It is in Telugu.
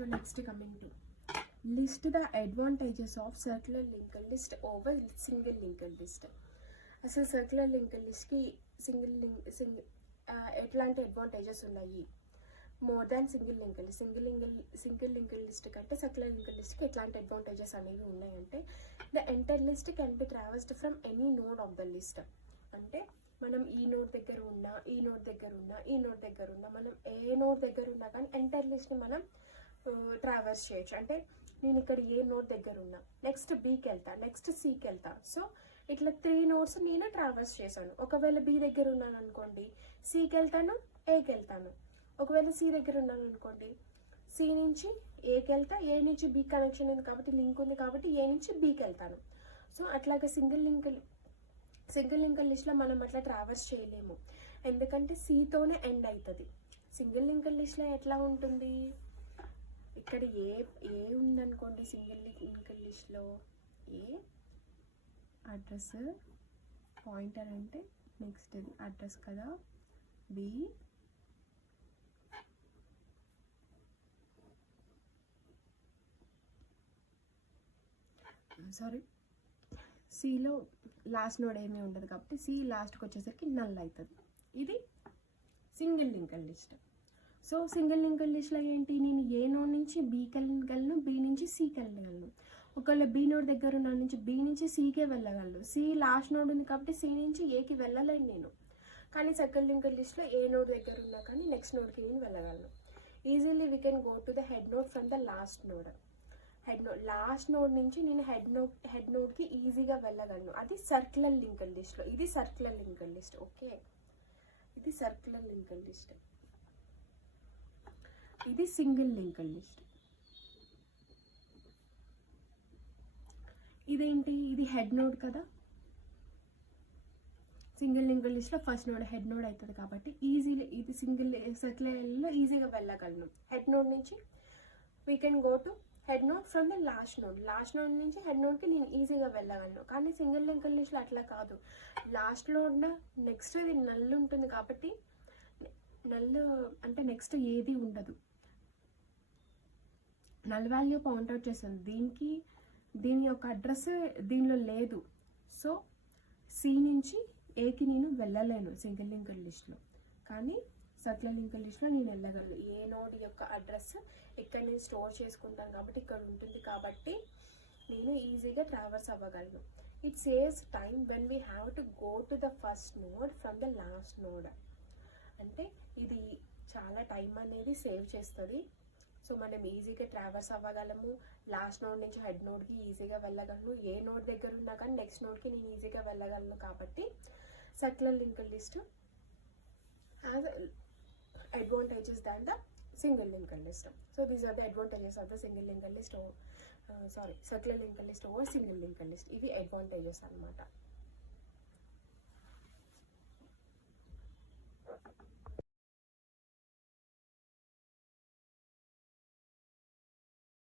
So next coming to list the advantages of circular linked list over single linked list. అసలు సర్క్యులర్ లింక్డ్ లిస్ట్కి ఎట్లాంటి అడ్వాంటేజెస్ ఉన్నాయి, more than single linked list. Single linked list కంటే సర్క్యులర్ లింక్డ్ లిస్ట్కి ఎట్లాంటి అడ్వాంటేజెస్ అనేవి ఉన్నాయంటే, the entire list can be ట్రావెల్స్డ్ from any node of the list. అంటే మనం ఈ నోడ్ దగ్గర ఉన్నా, ఈ నోడ్ దగ్గర ఉన్నా, ఈ నోడ్ దగ్గర ఉన్నా, మనం ఏ నోడ్ దగ్గర ఉన్నా కానీ ఎంటైర్ లిస్ట్ని మనం ట్రావెల్స్ చేయొచ్చు. అంటే నేను ఇక్కడ ఏ నోడ్ దగ్గర ఉన్నా, నెక్స్ట్ బీకి వెళ్తా, నెక్స్ట్ సికి వెళ్తా. సో ఇట్లా 3 నోడ్స్ నేను ట్రావెల్స్ చేశాను. ఒకవేళ బి దగ్గర ఉన్నాను అనుకోండి, సికి వెళ్తాను, ఏకి వెళ్తాను. ఒకవేళ సి దగ్గర ఉన్నాను అనుకోండి, సి నుంచి ఏకి వెళ్తా, ఏ నుంచి బి కనెక్షన్ ఉంది కాబట్టి, లింక్ ఉంది కాబట్టి ఏ నుంచి బీకి వెళ్తాను. సో అట్లాగే సింగిల్ లింక్ లిస్ట్లో మనం అట్లా ట్రావెల్స్ చేయలేము, ఎందుకంటే సితోనే ఎండ్ అవుతుంది. సింగిల్ లింక్ లిస్ట్లో ఎట్లా ఉంటుంది, ఇక్కడ ఏ ఉందనుకోండి సింగిల్ లింక్ లిస్ట్లో, ఏ అడ్రస్ పాయింటర్ అంటే నెక్స్ట్ ఇది అడ్రస్ కదా, బి సిలో లాస్ట్ నోడ్ ఏమీ ఉండదు కాబట్టి సి లాస్ట్కి వచ్చేసరికి నల్ అవుతుంది. ఇది single linked list. So single linked లిస్ట్లో ఏంటి, నేను ఏ నోడ్ నుంచి బీకి వెళ్ళగలను, బి నుంచి సికి వెళ్ళగలను. ఒకవేళ బి నోడ్ దగ్గర ఉన్న నుంచి బి నుంచి సికే వెళ్ళగలను. సి లాస్ట్ నోడ్ ఉంది కాబట్టి సి నుంచి ఏకి వెళ్ళలేను నేను. కానీ సర్కిల్ లింక్డ్ లిస్ట్లో ఏ నోడ్ దగ్గర ఉన్నా కానీ నెక్స్ట్ నోడ్కి నేను వెళ్ళగలను. Easily we can go to the head node from the last node. Last node నుంచి నేను హెడ్ నోడ్కి ఈజీగా వెళ్ళగలను. అది సర్క్యులర్ లింక్డ్ లిస్ట్లో. ఇది సర్క్యులర్ లింక్డ్ లిస్ట్. ఓకే, ఇది సర్క్యులర్ లింక్డ్ లిస్ట్. ఇది సింగిల్ లింక్డ్ లిస్ట్. ఇదేంటి, ఇది హెడ్ నోడ్ కదా. సింగిల్ లింక్డ్ లిస్ట్లో ఫస్ట్ నోడ్ హెడ్ నోడ్ అవుతుంది కాబట్టి ఈజీలీ ఇది సర్క్యులర్లో ఈజీగా వెళ్ళగలను. హెడ్ నోడ్ నుంచి we can go to head node from the last node నుంచి హెడ్ నోడ్కి నేను ఈజీగా వెళ్ళగలను. కానీ సింగిల్ లింక్డ్ లిస్ట్లో అట్లా కాదు. లాస్ట్ నోడ్ నెక్స్ట్ ఇది నల్ ఉంటుంది కాబట్టి, నల్ అంటే నెక్స్ట్ ఏది ఉండదు, నల్ వాల్యూ పాయింట్అవుట్ చేస్తుంది. దీని యొక్క అడ్రస్ దీనిలో లేదు. సో సి నుంచి ఏకి నేను వెళ్ళలేను సింగిల్ లింక్డ్ లిస్ట్లో. కానీ సర్క్యులర్ లింక్డ్ లిస్ట్లో నేను వెళ్ళగలను. ఏ నోడ్ యొక్క అడ్రస్ ఇక్కడ నేను స్టోర్ చేసుకుంటాను కాబట్టి ఇక్కడ ఉంటుంది కాబట్టి నేను ఈజీగా ట్రావెల్స్ అవ్వగలను. It saves time when we have to go to the first node from the last node. అంటే ఇది చాలా టైం అనేది సేవ్ చేస్తుంది. సో మనం ఈజీగా ట్రావెల్స్ అవ్వగలము. లాస్ట్ నోడ్ నుంచి హెడ్ నోడ్కి ఈజీగా వెళ్ళగలను. ఏ నోడ్ దగ్గర ఉన్నా కానీ నెక్స్ట్ నోడ్కి నేను ఈజీగా వెళ్ళగలను. కాబట్టి circular linked list has advantages than the single linked list. So these are the advantages of the single linked list or circular linked list over single linked list. ఇవి advantages అన్నమాట.